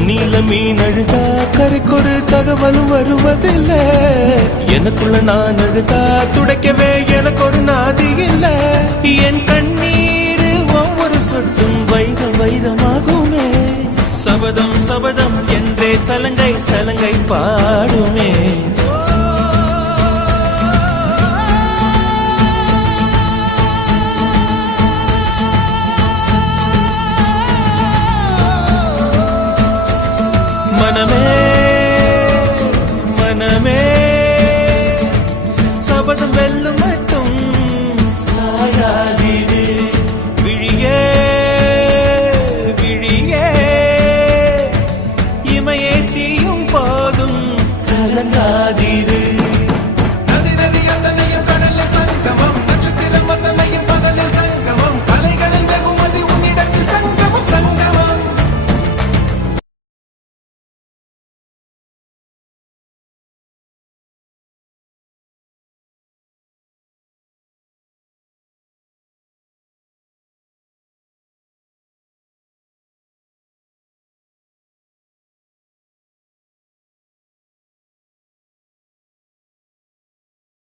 தண்ணியில மீன் அழுதா கரைக்கொரு தகவலும் வருவதில்ல. எனக்குள்ள நான் அழுதா துடைக்கவே எனக்கு ஒரு நாதி இல்ல. என் கண்ணீர் ஒவ்வொரு சொட்டும் வைர வைரமாகுமே. சபதம் சபதம் என்றே சலங்கை சலங்கை பாடுமே. மனமே மனமே சபதம் வெல்லும்